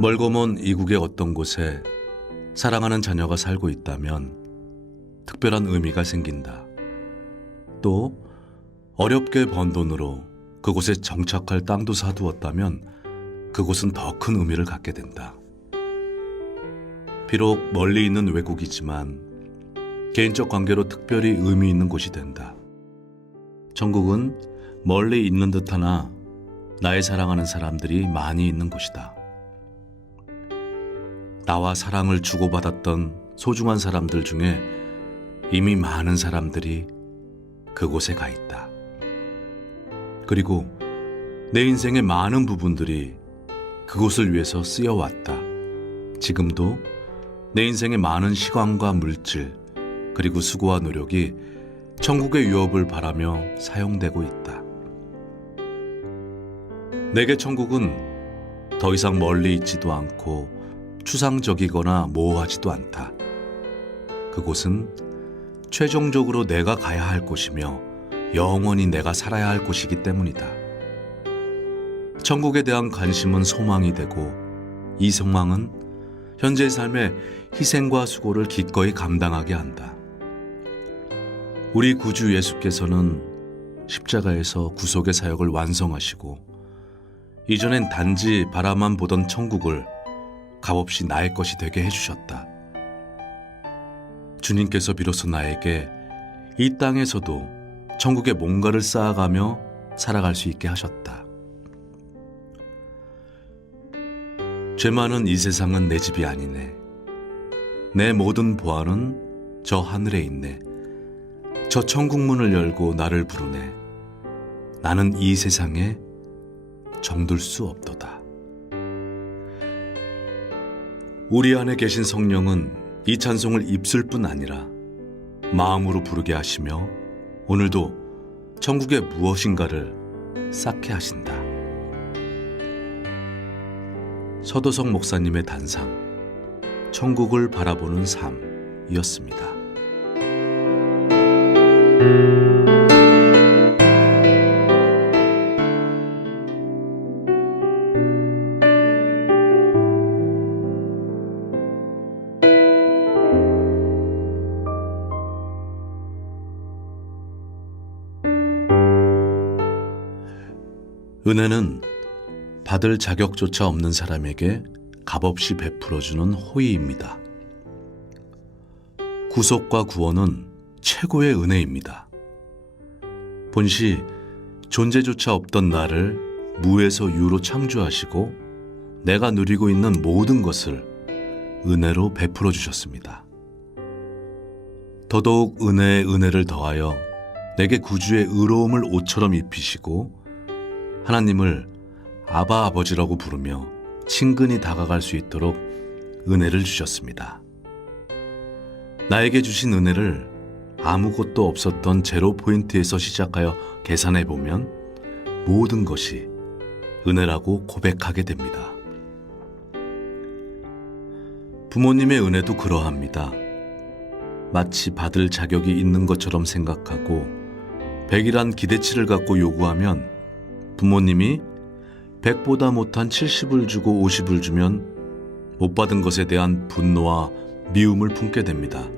멀고 먼 이국의 어떤 곳에 사랑하는 자녀가 살고 있다면 특별한 의미가 생긴다. 또 어렵게 번 돈으로 그곳에 정착할 땅도 사두었다면 그곳은 더 큰 의미를 갖게 된다. 비록 멀리 있는 외국이지만 개인적 관계로 특별히 의미 있는 곳이 된다. 천국은 멀리 있는 듯하나 나의 사랑하는 사람들이 많이 있는 곳이다. 나와 사랑을 주고받았던 소중한 사람들 중에 이미 많은 사람들이 그곳에 가 있다. 그리고 내 인생의 많은 부분들이 그곳을 위해서 쓰여왔다. 지금도 내 인생의 많은 시간과 물질, 그리고 수고와 노력이 천국의 유업을 바라며 사용되고 있다. 내게 천국은 더 이상 멀리 있지도 않고 추상적이거나 모호하지도 않다. 그곳은 최종적으로 내가 가야 할 곳이며 영원히 내가 살아야 할 곳이기 때문이다. 천국에 대한 관심은 소망이 되고 이 소망은 현재의 삶의 희생과 수고를 기꺼이 감당하게 한다. 우리 구주 예수께서는 십자가에서 구속의 사역을 완성하시고 이전엔 단지 바라만 보던 천국을 값없이 나의 것이 되게 해주셨다. 주님께서 비로소 나에게 이 땅에서도 천국에 뭔가를 쌓아가며 살아갈 수 있게 하셨다. 죄 많은 이 세상은 내 집이 아니네. 내 모든 보안은 저 하늘에 있네. 저 천국문을 열고 나를 부르네. 나는 이 세상에 정들 수 없도다. 우리 안에 계신 성령은 이 찬송을 입술 뿐 아니라 마음으로 부르게 하시며 오늘도 천국의 무엇인가를 쌓게 하신다. 서도석 목사님의 단상, 천국을 바라보는 삶이었습니다. 은혜는 받을 자격조차 없는 사람에게 값없이 베풀어주는 호의입니다. 구속과 구원은 최고의 은혜입니다. 본시 존재조차 없던 나를 무에서 유로 창조하시고 내가 누리고 있는 모든 것을 은혜로 베풀어 주셨습니다. 더더욱 은혜에 은혜를 더하여 내게 구주의 의로움을 옷처럼 입히시고 하나님을 아바 아버지라고 부르며 친근히 다가갈 수 있도록 은혜를 주셨습니다. 나에게 주신 은혜를 아무것도 없었던 제로 포인트에서 시작하여 계산해 보면 모든 것이 은혜라고 고백하게 됩니다. 부모님의 은혜도 그러합니다. 마치 받을 자격이 있는 것처럼 생각하고 100이란 기대치를 갖고 요구하면 부모님이 100보다 못한 70을 주고 50을 주면 못 받은 것에 대한 분노와 미움을 품게 됩니다.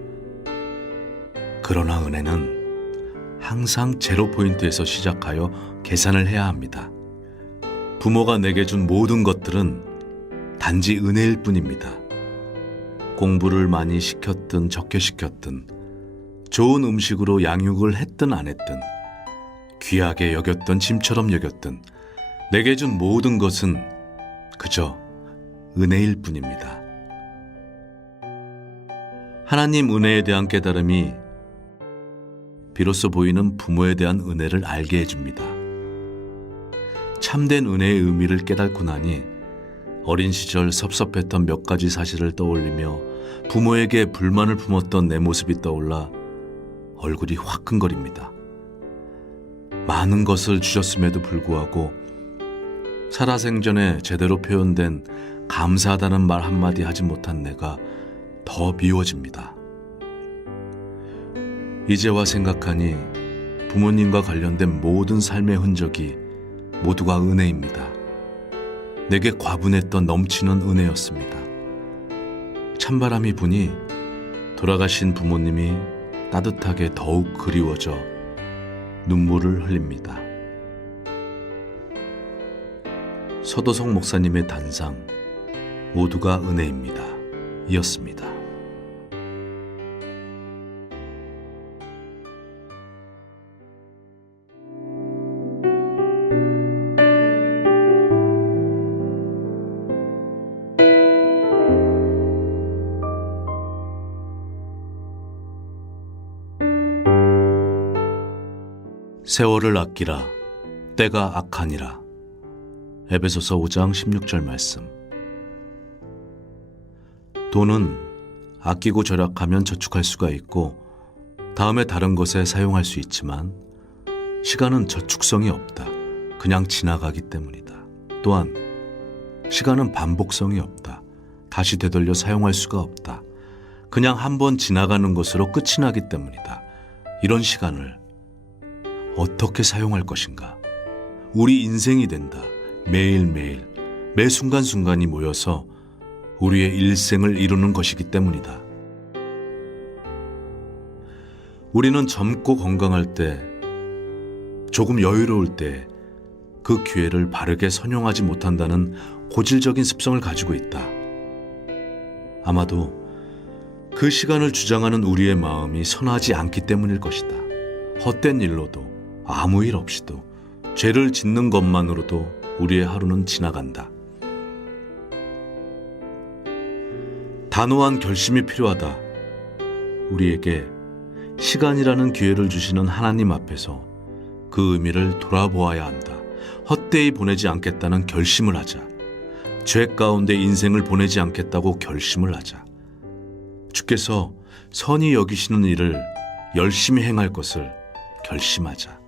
그러나 은혜는 항상 제로 포인트에서 시작하여 계산을 해야 합니다. 부모가 내게 준 모든 것들은 단지 은혜일 뿐입니다. 공부를 많이 시켰든 적게 시켰든 좋은 음식으로 양육을 했든 안 했든 귀하게 여겼던 짐처럼 여겼든 내게 준 모든 것은 그저 은혜일 뿐입니다. 하나님 은혜에 대한 깨달음이 비로소 보이는 부모에 대한 은혜를 알게 해줍니다. 참된 은혜의 의미를 깨닫고 나니 어린 시절 섭섭했던 몇 가지 사실을 떠올리며 부모에게 불만을 품었던 내 모습이 떠올라 얼굴이 화끈거립니다. 많은 것을 주셨음에도 불구하고 살아생전에 제대로 표현된 감사하다는 말 한마디 하지 못한 내가 더 미워집니다. 이제와 생각하니 부모님과 관련된 모든 삶의 흔적이 모두가 은혜입니다. 내게 과분했던 넘치는 은혜였습니다. 찬바람이 부니 돌아가신 부모님이 따뜻하게 더욱 그리워져 눈물을 흘립니다. 서도석 목사님의 단상, 모두가 은혜입니다. 이었습니다. 세월을 아끼라 때가 악하니라. 에베소서 5장 16절 말씀. 돈은 아끼고 절약하면 저축할 수가 있고 다음에 다른 것에 사용할 수 있지만 시간은 저축성이 없다. 그냥 지나가기 때문이다. 또한 시간은 반복성이 없다. 다시 되돌려 사용할 수가 없다. 그냥 한번 지나가는 것으로 끝이 나기 때문이다. 이런 시간을 어떻게 사용할 것인가? 우리 인생이 된다. 매일매일, 매 순간순간이 모여서 우리의 일생을 이루는 것이기 때문이다. 우리는 젊고 건강할 때, 조금 여유로울 때 그 기회를 바르게 선용하지 못한다는 고질적인 습성을 가지고 있다. 아마도 그 시간을 주장하는 우리의 마음이 선하지 않기 때문일 것이다. 헛된 일로도 아무 일 없이도 죄를 짓는 것만으로도 우리의 하루는 지나간다. 단호한 결심이 필요하다. 우리에게 시간이라는 기회를 주시는 하나님 앞에서 그 의미를 돌아보아야 한다. 헛되이 보내지 않겠다는 결심을 하자. 죄 가운데 인생을 보내지 않겠다고 결심을 하자. 주께서 선히 여기시는 일을 열심히 행할 것을 결심하자.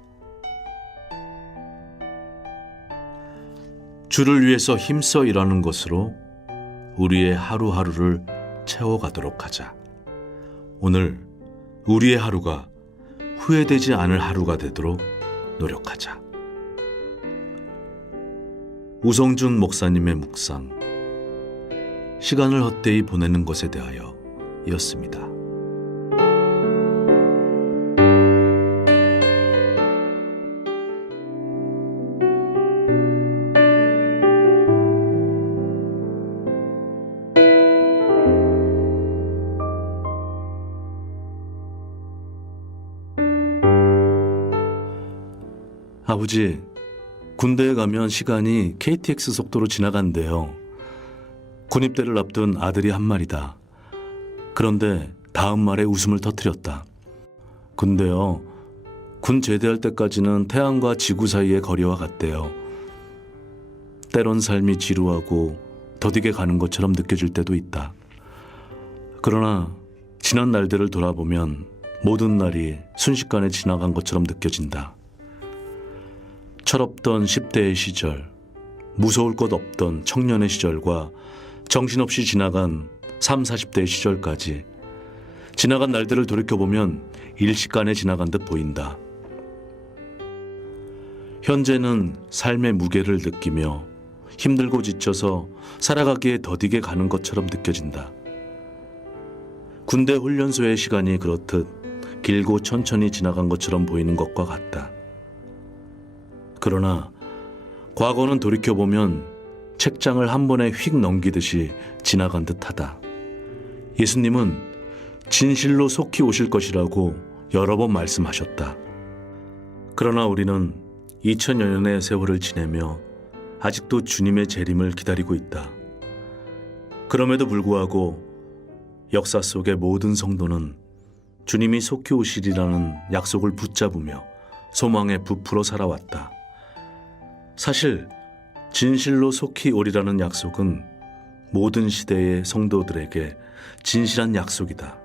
주를 위해서 힘써 일하는 것으로 우리의 하루하루를 채워가도록 하자. 오늘 우리의 하루가 후회되지 않을 하루가 되도록 노력하자. 우성준 목사님의 묵상, 시간을 헛되이 보내는 것에 대하여 이었습니다. 아버지, 군대에 가면 시간이 KTX 속도로 지나간대요. 군입대를 앞둔 아들이 한 말이다. 그런데 다음 말에 웃음을 터뜨렸다. 근데요, 군 제대할 때까지는 태양과 지구 사이의 거리와 같대요. 때론 삶이 지루하고 더디게 가는 것처럼 느껴질 때도 있다. 그러나 지난 날들을 돌아보면 모든 날이 순식간에 지나간 것처럼 느껴진다. 철없던 10대의 시절, 무서울 것 없던 청년의 시절과 정신없이 지나간 30, 40대의 시절까지 지나간 날들을 돌이켜보면 일시간에 지나간 듯 보인다. 현재는 삶의 무게를 느끼며 힘들고 지쳐서 살아가기에 더디게 가는 것처럼 느껴진다. 군대 훈련소의 시간이 그렇듯 길고 천천히 지나간 것처럼 보이는 것과 같다. 그러나 과거는 돌이켜보면 책장을 한 번에 휙 넘기듯이 지나간 듯하다. 예수님은 진실로 속히 오실 것이라고 여러 번 말씀하셨다. 그러나 우리는 2000여 년의 세월을 지내며 아직도 주님의 재림을 기다리고 있다. 그럼에도 불구하고 역사 속의 모든 성도는 주님이 속히 오시리라는 약속을 붙잡으며 소망에 부풀어 살아왔다. 사실 진실로 속히 오리라는 약속은 모든 시대의 성도들에게 진실한 약속이다.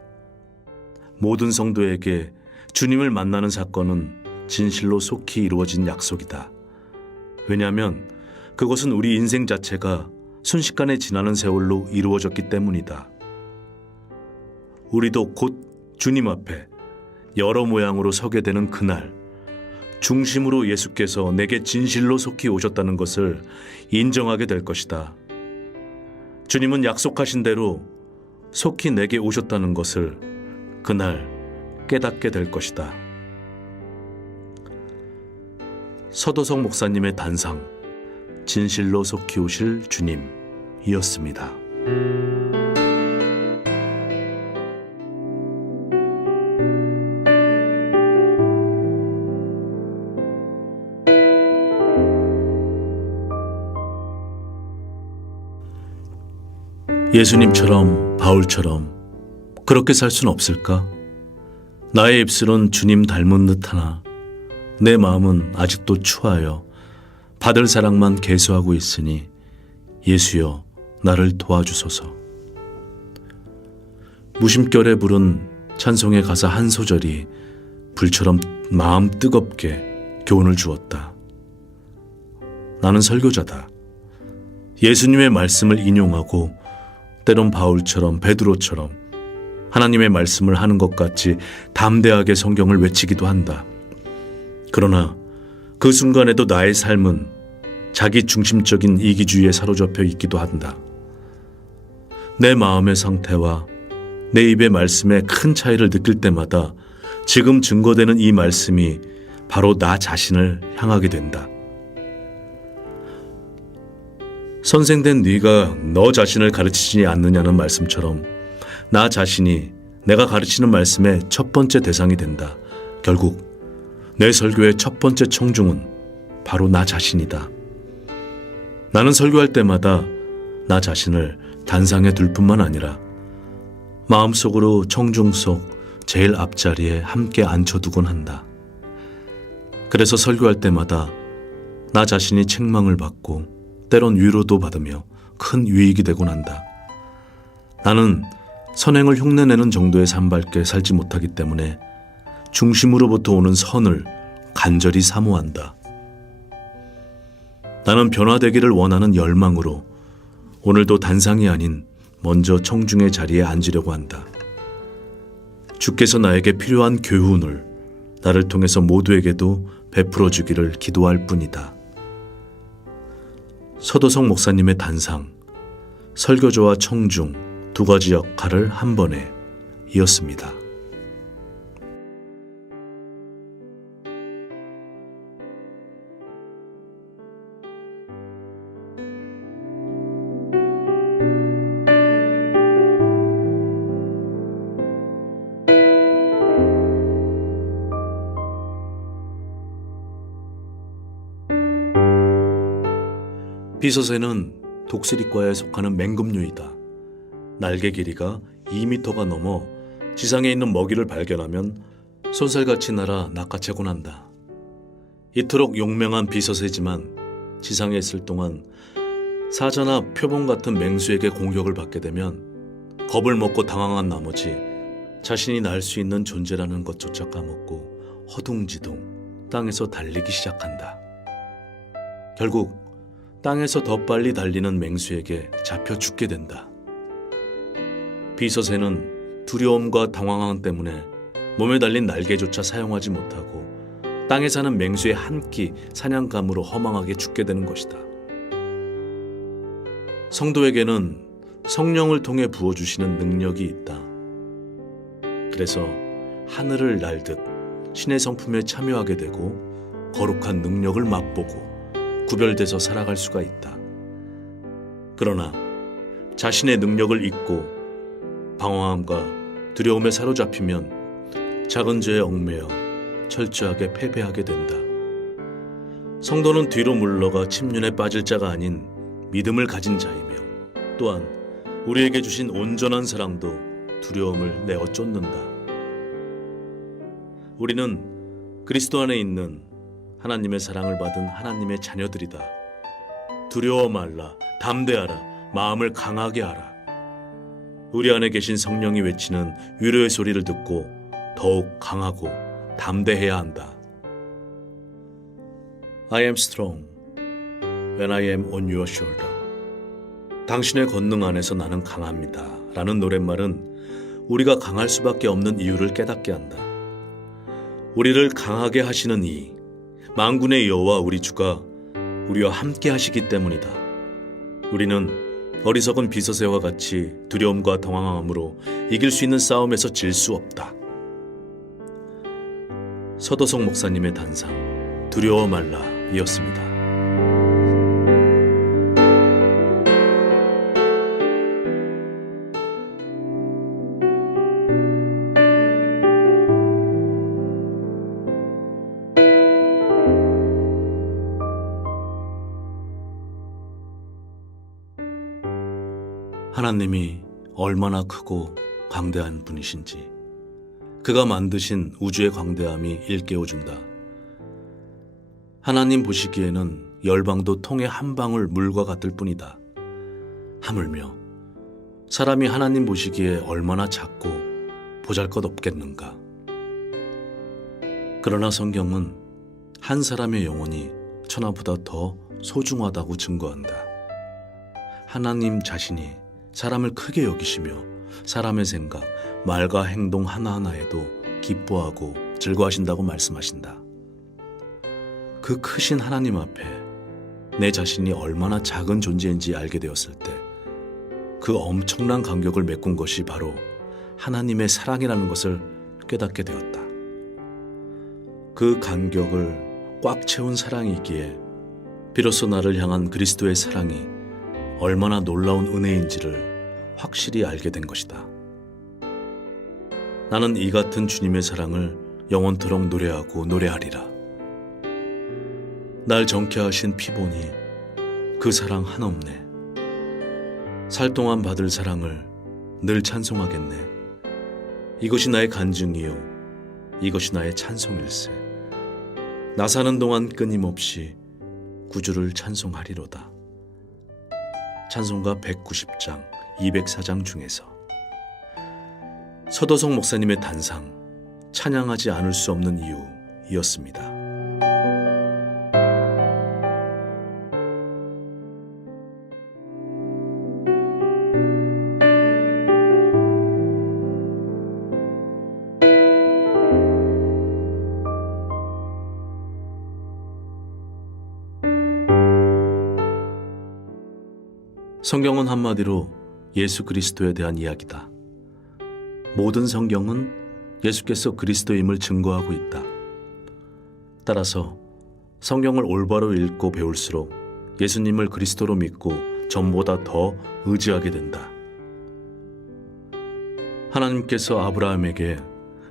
모든 성도에게 주님을 만나는 사건은 진실로 속히 이루어진 약속이다. 왜냐하면 그것은 우리 인생 자체가 순식간에 지나는 세월로 이루어졌기 때문이다. 우리도 곧 주님 앞에 여러 모양으로 서게 되는 그날, 중심으로 예수께서 내게 진실로 속히 오셨다는 것을 인정하게 될 것이다. 주님은 약속하신 대로 속히 내게 오셨다는 것을 그날 깨닫게 될 것이다. 서도석 목사님의 단상, 진실로 속히 오실 주님이었습니다. 예수님처럼, 바울처럼 그렇게 살 수는 없을까? 나의 입술은 주님 닮은 듯하나 내 마음은 아직도 추하여 받을 사랑만 계수하고 있으니 예수여 나를 도와주소서. 무심결에 부른 찬송의 가사 한 소절이 불처럼 마음 뜨겁게 교훈을 주었다. 나는 설교자다. 예수님의 말씀을 인용하고 때론 바울처럼 베드로처럼 하나님의 말씀을 하는 것 같이 담대하게 성경을 외치기도 한다. 그러나 그 순간에도 나의 삶은 자기 중심적인 이기주의에 사로잡혀 있기도 한다. 내 마음의 상태와 내 입의 말씀에 큰 차이를 느낄 때마다 지금 증거되는 이 말씀이 바로 나 자신을 향하게 된다. 선생된 네가 너 자신을 가르치지 않느냐는 말씀처럼 나 자신이 내가 가르치는 말씀의 첫 번째 대상이 된다. 결국 내 설교의 첫 번째 청중은 바로 나 자신이다. 나는 설교할 때마다 나 자신을 단상에 둘 뿐만 아니라 마음속으로 청중 속 제일 앞자리에 함께 앉혀두곤 한다. 그래서 설교할 때마다 나 자신이 책망을 받고 때론 위로도 받으며 큰 유익이 되곤 한다. 나는 선행을 흉내내는 정도의 삶밖에 살지 못하기 때문에 중심으로부터 오는 선을 간절히 사모한다. 나는 변화되기를 원하는 열망으로 오늘도 단상이 아닌 먼저 청중의 자리에 앉으려고 한다. 주께서 나에게 필요한 교훈을 나를 통해서 모두에게도 베풀어 주기를 기도할 뿐이다. 서도석 목사님의 단상, 설교조와 청중 두 가지 역할을 한 번에 이었습니다. 비서새는 독수리과에 속하는 맹금류이다. 날개 길이가 2m가 넘어 지상에 있는 먹이를 발견하면 쏜살같이 날아 낚아채곤 한다. 이토록 용맹한 비서새지만 지상에 있을 동안 사자나 표범 같은 맹수에게 공격을 받게 되면 겁을 먹고 당황한 나머지 자신이 날 수 있는 존재라는 것조차 까먹고 허둥지둥 땅에서 달리기 시작한다. 결국 땅에서 더 빨리 달리는 맹수에게 잡혀 죽게 된다. 비서새는 두려움과 당황함 때문에 몸에 달린 날개조차 사용하지 못하고 땅에 사는 맹수의 한 끼 사냥감으로 허망하게 죽게 되는 것이다. 성도에게는 성령을 통해 부어주시는 능력이 있다. 그래서 하늘을 날듯 신의 성품에 참여하게 되고 거룩한 능력을 맛보고 구별돼서 살아갈 수가 있다. 그러나 자신의 능력을 잊고 방황함과 두려움에 사로잡히면 작은 죄에 얽매여 철저하게 패배하게 된다. 성도는 뒤로 물러가 침륜에 빠질 자가 아닌 믿음을 가진 자이며 또한 우리에게 주신 온전한 사랑도 두려움을 내어 쫓는다. 우리는 그리스도 안에 있는 하나님의 사랑을 받은 하나님의 자녀들이다. 두려워 말라, 담대하라, 마음을 강하게 하라. 우리 안에 계신 성령이 외치는 위로의 소리를 듣고 더욱 강하고 담대해야 한다. I am strong when I am on your shoulder. 당신의 권능 안에서 나는 강합니다. 라는 노랫말은 우리가 강할 수밖에 없는 이유를 깨닫게 한다. 우리를 강하게 하시는 이, 만군의 여호와 우리 주가 우리와 함께 하시기 때문이다. 우리는 어리석은 비서새와 같이 두려움과 당황함으로 이길 수 있는 싸움에서 질 수 없다. 서도석 목사님의 단상 두려워 말라 이었습니다. 하나님이 얼마나 크고 광대한 분이신지 그가 만드신 우주의 광대함이 일깨워준다. 하나님 보시기에는 열방도 통의 한 방울 물과 같을 뿐이다. 하물며 사람이 하나님 보시기에 얼마나 작고 보잘것없겠는가. 그러나 성경은 한 사람의 영혼이 천하보다 더 소중하다고 증거한다. 하나님 자신이 사람을 크게 여기시며 사람의 생각, 말과 행동 하나하나에도 기뻐하고 즐거워하신다고 말씀하신다. 그 크신 하나님 앞에 내 자신이 얼마나 작은 존재인지 알게 되었을 때 그 엄청난 간격을 메꾼 것이 바로 하나님의 사랑이라는 것을 깨닫게 되었다. 그 간격을 꽉 채운 사랑이 있기에 비로소 나를 향한 그리스도의 사랑이 얼마나 놀라운 은혜인지를 확실히 알게 된 것이다. 나는 이 같은 주님의 사랑을 영원토록 노래하고 노래하리라. 날 정케 하신 피보니 그 사랑 한없네. 살 동안 받을 사랑을 늘 찬송하겠네. 이것이 나의 간증이요 이것이 나의 찬송일세. 나 사는 동안 끊임없이 구주를 찬송하리로다. 찬송가 190장, 204장 중에서 서도석 목사님의 단상, 찬양하지 않을 수 없는 이유이었습니다. 성경은 한마디로 예수 그리스도에 대한 이야기다. 모든 성경은 예수께서 그리스도임을 증거하고 있다. 따라서 성경을 올바로 읽고 배울수록 예수님을 그리스도로 믿고 전보다 더 의지하게 된다. 하나님께서 아브라함에게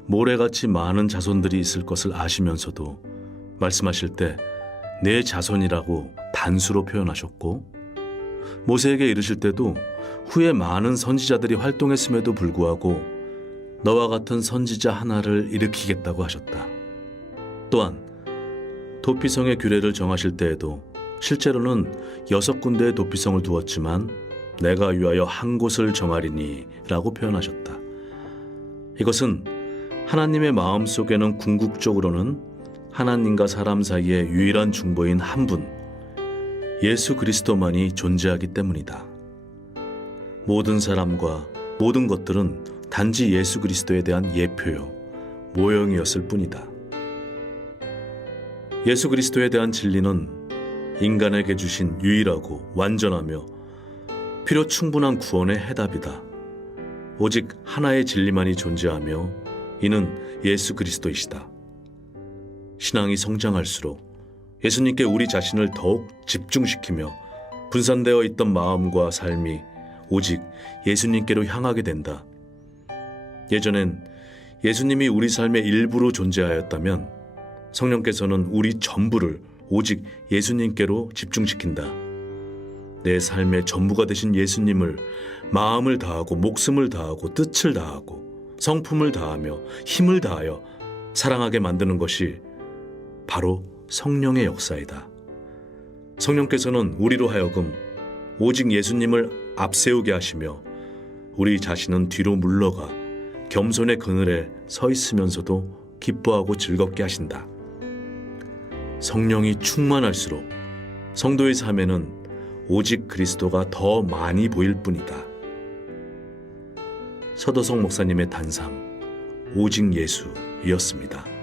모래같이 많은 자손들이 있을 것을 아시면서도 말씀하실 때 내 자손이라고 단수로 표현하셨고, 모세에게 이르실 때도 후에 많은 선지자들이 활동했음에도 불구하고 너와 같은 선지자 하나를 일으키겠다고 하셨다. 또한 도피성의 규례를 정하실 때에도 실제로는 6군데의 도피성을 두었지만 내가 위하여 한 곳을 정하리니 라고 표현하셨다. 이것은 하나님의 마음속에는 궁극적으로는 하나님과 사람 사이의 유일한 중보인 한 분, 예수 그리스도만이 존재하기 때문이다. 모든 사람과 모든 것들은 단지 예수 그리스도에 대한 예표요, 모형이었을 뿐이다. 예수 그리스도에 대한 진리는 인간에게 주신 유일하고 완전하며 필요 충분한 구원의 해답이다. 오직 하나의 진리만이 존재하며 이는 예수 그리스도이시다. 신앙이 성장할수록 예수님께 우리 자신을 더욱 집중시키며 분산되어 있던 마음과 삶이 오직 예수님께로 향하게 된다. 예전엔 예수님이 우리 삶의 일부로 존재하였다면 성령께서는 우리 전부를 오직 예수님께로 집중시킨다. 내 삶의 전부가 되신 예수님을 마음을 다하고 목숨을 다하고 뜻을 다하고 성품을 다하며 힘을 다하여 사랑하게 만드는 것이 바로 성령의 역사이다. 성령께서는 우리로 하여금 오직 예수님을 앞세우게 하시며 우리 자신은 뒤로 물러가 겸손의 그늘에 서 있으면서도 기뻐하고 즐겁게 하신다. 성령이 충만할수록 성도의 삶에는 오직 그리스도가 더 많이 보일 뿐이다. 서도석 목사님의 단상, 오직 예수이었습니다.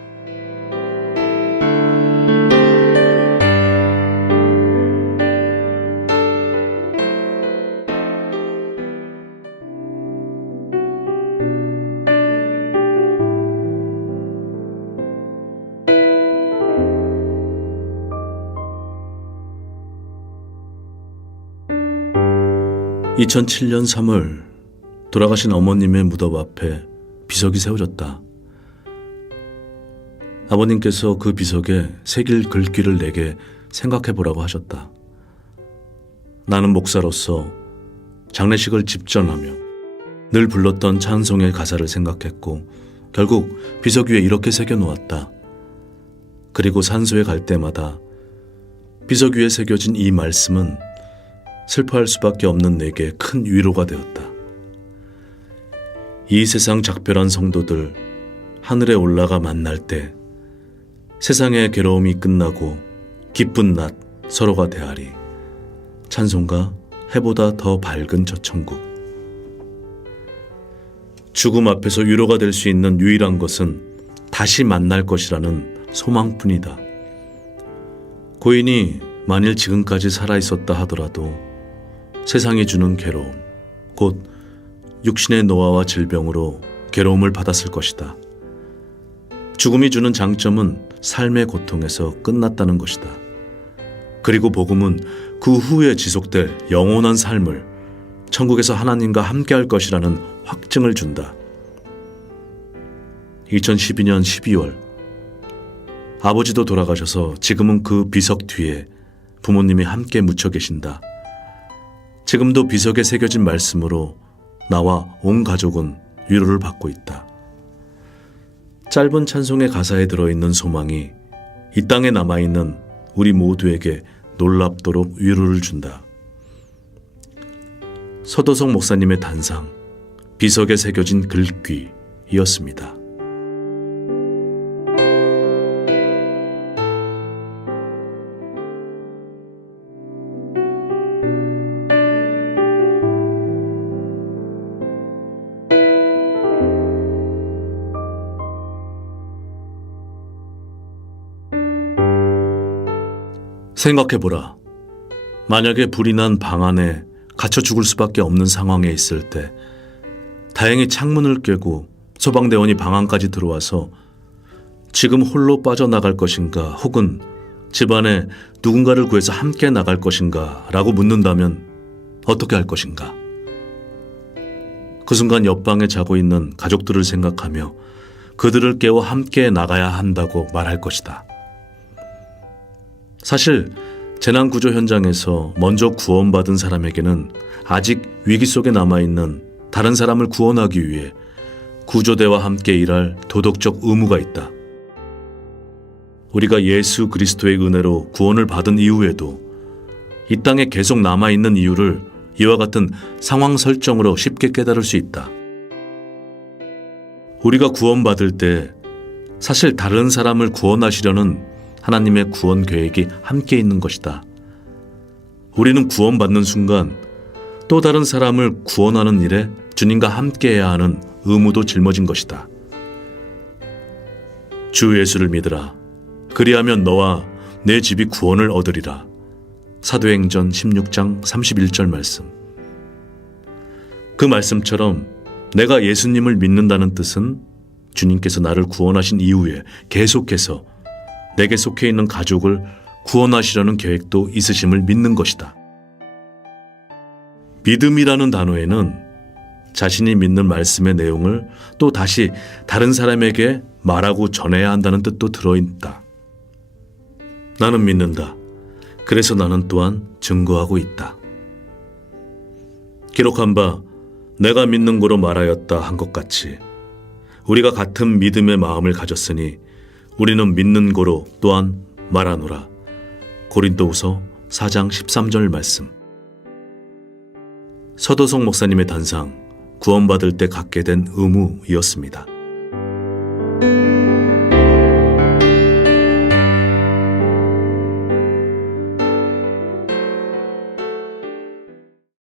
2007년 3월 돌아가신 어머님의 무덤 앞에 비석이 세워졌다. 아버님께서 그 비석에 새길 글귀를 내게 생각해보라고 하셨다. 나는 목사로서 장례식을 집전하며 늘 불렀던 찬송의 가사를 생각했고 결국 비석 위에 이렇게 새겨놓았다. 그리고 산소에 갈 때마다 비석 위에 새겨진 이 말씀은 슬퍼할 수밖에 없는 내게 큰 위로가 되었다. 이 세상 작별한 성도들 하늘에 올라가 만날 때 세상의 괴로움이 끝나고 기쁜 낮 서로가 대하리. 찬송가 해보다 더 밝은 저 천국. 죽음 앞에서 위로가 될 수 있는 유일한 것은 다시 만날 것이라는 소망뿐이다. 고인이 만일 지금까지 살아있었다 하더라도 세상이 주는 괴로움, 곧 육신의 노화와 질병으로 괴로움을 받았을 것이다. 죽음이 주는 장점은 삶의 고통에서 끝났다는 것이다. 그리고 복음은 그 후에 지속될 영원한 삶을 천국에서 하나님과 함께할 것이라는 확증을 준다. 2012년 12월 아버지도 돌아가셔서 지금은 그 비석 뒤에 부모님이 함께 묻혀 계신다. 지금도 비석에 새겨진 말씀으로 나와 온 가족은 위로를 받고 있다. 짧은 찬송의 가사에 들어있는 소망이 이 땅에 남아있는 우리 모두에게 놀랍도록 위로를 준다. 서도성 목사님의 단상, 비석에 새겨진 글귀이었습니다. 생각해보라. 만약에 불이 난 방 안에 갇혀 죽을 수밖에 없는 상황에 있을 때 다행히 창문을 깨고 소방대원이 방 안까지 들어와서 지금 홀로 빠져나갈 것인가 혹은 집안에 누군가를 구해서 함께 나갈 것인가 라고 묻는다면 어떻게 할 것인가? 그 순간 옆방에 자고 있는 가족들을 생각하며 그들을 깨워 함께 나가야 한다고 말할 것이다. 사실 재난구조 현장에서 먼저 구원받은 사람에게는 아직 위기 속에 남아있는 다른 사람을 구원하기 위해 구조대와 함께 일할 도덕적 의무가 있다. 우리가 예수 그리스도의 은혜로 구원을 받은 이후에도 이 땅에 계속 남아있는 이유를 이와 같은 상황 설정으로 쉽게 깨달을 수 있다. 우리가 구원받을 때 사실 다른 사람을 구원하시려는 하나님의 구원 계획이 함께 있는 것이다. 우리는 구원받는 순간 또 다른 사람을 구원하는 일에 주님과 함께해야 하는 의무도 짊어진 것이다. 주 예수를 믿으라. 그리하면 너와 내 집이 구원을 얻으리라. 사도행전 16장 31절 말씀. 그 말씀처럼 내가 예수님을 믿는다는 뜻은 주님께서 나를 구원하신 이후에 계속해서 내게 속해 있는 가족을 구원하시려는 계획도 있으심을 믿는 것이다. 믿음이라는 단어에는 자신이 믿는 말씀의 내용을 또 다시 다른 사람에게 말하고 전해야 한다는 뜻도 들어있다. 나는 믿는다. 그래서 나는 또한 증거하고 있다. 기록한 바 내가 믿는 고로 말하였다 한 것 같이 우리가 같은 믿음의 마음을 가졌으니 우리는 믿는 고로 또한 말하노라. 고린도후서 4장 13절 말씀. 서도성 목사님의 단상, 구원받을 때 갖게 된 의무이었습니다.